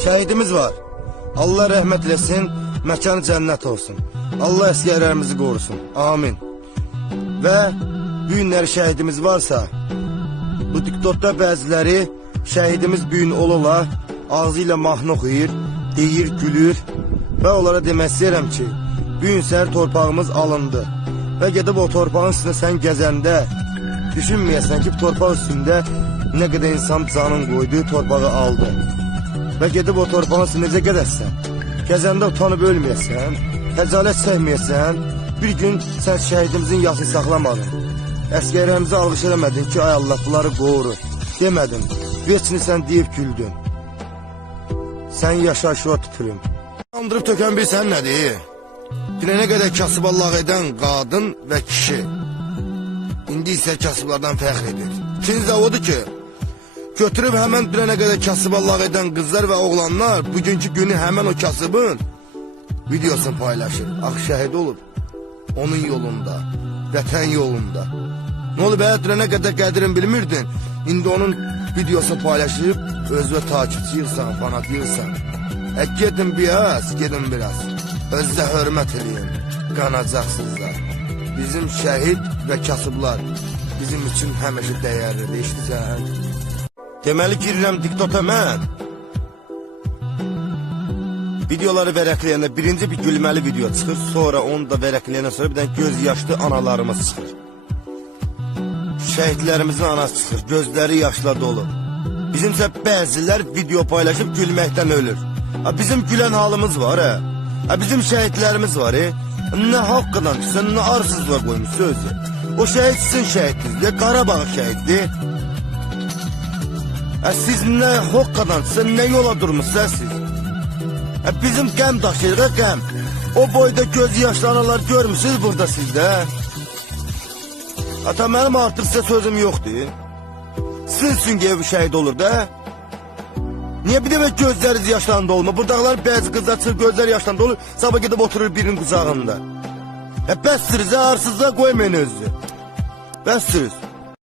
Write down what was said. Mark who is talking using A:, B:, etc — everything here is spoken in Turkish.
A: Şəhidimiz var. Allah rəhmət eləsin, məkanı cənnət olsun. Allah əsgərlərimizi qorusun. Amin. Və bu günləri şəhidimiz varsa, bu TikTokda bəziləri şəhidimiz bu gün olurlar, ağzı ilə mahnı oxuyur, deyir, gülür və onlara demək istəyirəm ki, bu gün səhər torpağımız alındı və gedib o torpağın üstündə sən gəzəndə düşünməyəsən ki, torpaq üstündə nə qədər insan canın qoydu, torpağı aldı. Və gedib o üstündə necə qədərsən, gəzəndə utanıb ölməyəsən, xəcalət çəkməyəsən, bir gün sən şəhidimizin yaşını saxlamadın. Əskərlərimizi alqış eləmədin ki, ay Allah bunları qoru. Demədin, veçini sən deyib güldün. Sən yaşa şua tüpürüm.
B: Andırıb tökən bir sən nədir? Günənə qədər kasıballaq edən qadın və kişi. İndi isə kasıblardan fəxr edir. Də odur ki, götürüb həmən bir qədər kasıballaq edən qızlar və oğlanlar bugünkü günü həmən o kasıbın videosunu paylaşır. Ağ şəhid olub onun yolunda, vətən yolunda. Ne olub ə, dünənə qədər qədrin bilmirdin. İndi onun videosunu paylaşıb özünə takipçi yığsan, fanat yığsan. E gedin biraz, gedin biraz. Özdə hörmət eləyin. Qanacaqsınızlar. Bizim şəhid və kasıblar bizim üçün həmişə dəyərlidir. Eşitəcən?
C: Deməli girirəm TikToka mən. Videoları vərəqləyəndə birinci bir gülməli video çıxır, sonra onu da vərəqləyəndən sonra bir dənə göz yaşlı analarımız çıxır. Şəhidlərimizin anası çıxır, gözləri yaşla dolu. Bizimsə bəzilər video paylaşıb gülməkdən ölür. Ha, bizim gülen halımız var ha. Ha, bizim şəhidlərimiz var he. Nə haqqıdan sən nə arsızlığa qoymuş sözü. O şəhid sizin şəhidinizdir, Qarabağ şəhiddir. Ha, siz nə haqqıdan sən nə yola durmuşsunuz siz? Ha, bizim qəm daşıyırıq ha, qəm. O boyda göz yaşlı analar görmüsünüz burada sizdə. Ata mənim artıq sizə sözüm yoxdur. Sizin üçün bu şəhid olur da. Niye bir demek gözleriniz yaşlandı olma? Buradaklar bazı kızlar sırf gözler yaşlandı olur. Sabah gidip oturur birinin kucağında. E bəssiniz ha arsızlığa koymayın özünüzü. Bəssiniz.